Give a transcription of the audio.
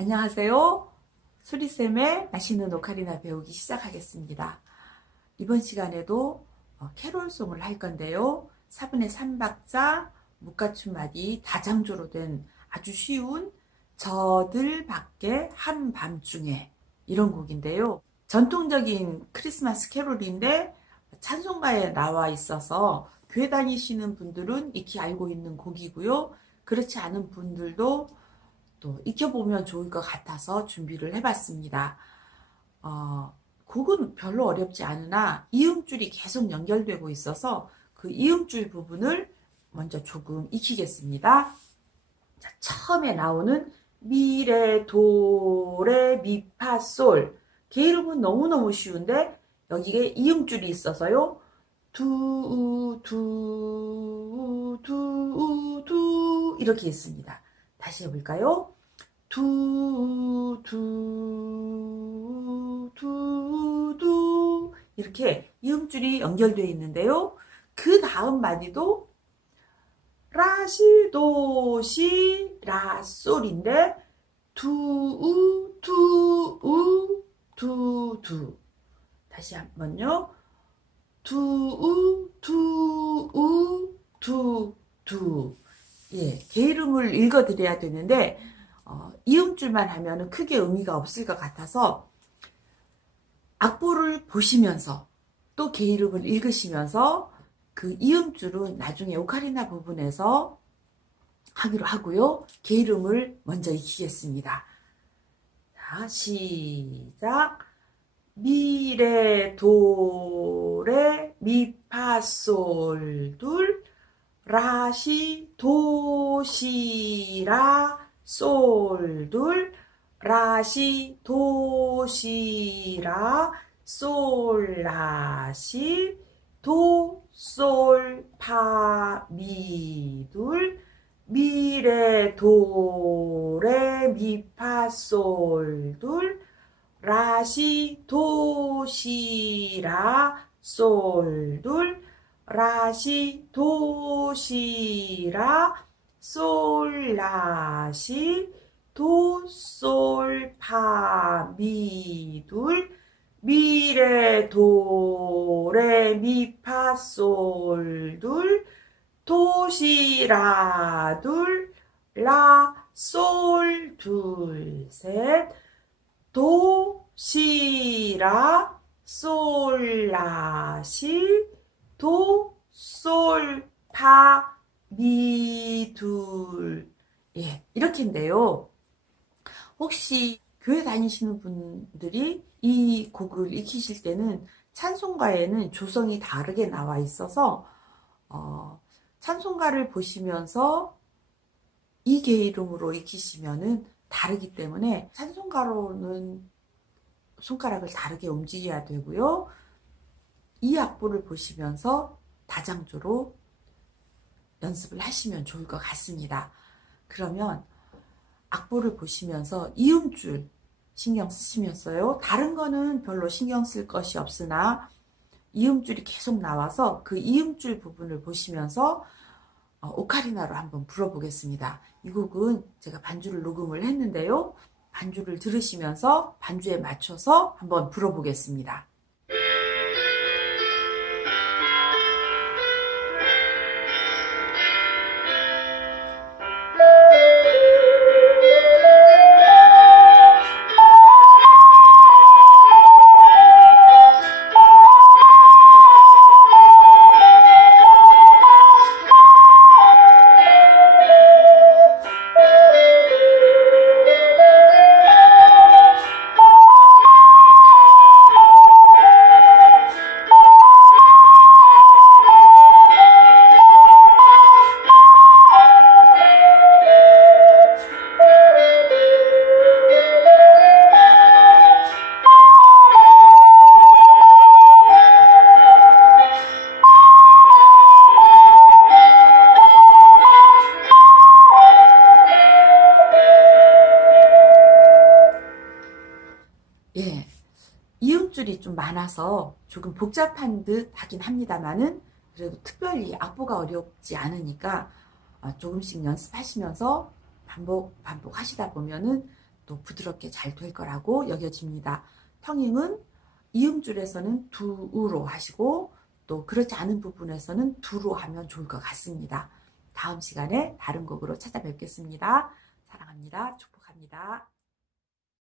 안녕하세요. 수리쌤의 맛있는 오카리나 배우기 시작하겠습니다. 이번 시간에도 어, 캐롤송을 할 건데요. 4분의 3박자, 묶가춤마디, 다장조로 된 아주 쉬운 저들 밖에 한밤중에 이런 곡인데요. 전통적인 크리스마스 캐롤인데 찬송가에 나와 있어서 교회 다니시는 분들은 익히 알고 있는 곡이고요. 그렇지 않은 분들도 또 익혀보면 좋을 것 같아서 준비를 해봤습니다. 어, 곡은 별로 어렵지 않으나 이음줄이 계속 연결되고 있어서 그 이음줄 부분을 먼저 조금 익히겠습니다. 자, 처음에 나오는 미레, 도레, 미파솔 게이름은 너무너무 쉬운데 여기에 이음줄이 있어서요. 두, 두, 두, 두 이렇게 있습니다. 다시 해볼까요? 두, 두, 두, 두 이렇게 이음줄이 연결되어 있는데요. 그 다음 마디도 라시도 시 라솔인데 두우 두우 두두 다시 한번요. 두우 두우 두두 예, 게 이름을 읽어드려야 되는데 어, 이음줄만 하면 크게 의미가 없을 것 같아서 악보를 보시면서 또 게이름을 읽으시면서 그 이음줄은 나중에 오카리나 부분에서 하기로 하고요. 게이름을 먼저 익히겠습니다. 자, 시작. 미레 도레 미파솔 둘 라시 도시라 솔둘 라시 도시라 솔라시 도솔파미둘 미레 도레 미파솔둘 라시 도시라 솔둘 라시 도시라 솔 라 시 도 솔 파 미 둘 미 레 도 레 미 파 솔 둘 도 시 라 둘 라 솔 둘 셋 도 시 라 솔 라 시 도, 솔, 파, 미, 둘. 예, 이렇게인데요. 혹시 교회 다니시는 분들이 이 곡을 익히실 때는 찬송가에는 조성이 다르게 나와 있어서, 어, 찬송가를 보시면서 이 게이름으로 익히시면은 다르기 때문에 찬송가로는 손가락을 다르게 움직여야 되고요. 이 악보를 보시면서 다장조로 연습을 하시면 좋을 것 같습니다. 그러면 악보를 보시면서 이음줄 신경 쓰시면서요. 다른 거는 별로 신경 쓸 것이 없으나 이음줄이 계속 나와서 그 이음줄 부분을 보시면서 어, 오카리나로 한번 불어보겠습니다. 이 곡은 제가 반주를 녹음을 했는데요. 반주를 들으시면서 반주에 맞춰서 한번 불어보겠습니다. 예, 이음줄이 좀 많아서 조금 복잡한 듯 하긴 합니다만은 그래도 특별히 악보가 어렵지 않으니까 어, 조금씩 연습하시면서 반복 반복 하시다 보면은 또 부드럽게 잘 될 거라고 여겨집니다. 텅잉은 이음줄에서는 두로 하시고 또 그렇지 않은 부분에서는 두로 하면 좋을 것 같습니다. 다음 시간에 다른 곡으로 찾아뵙겠습니다. 사랑합니다. 축복합니다.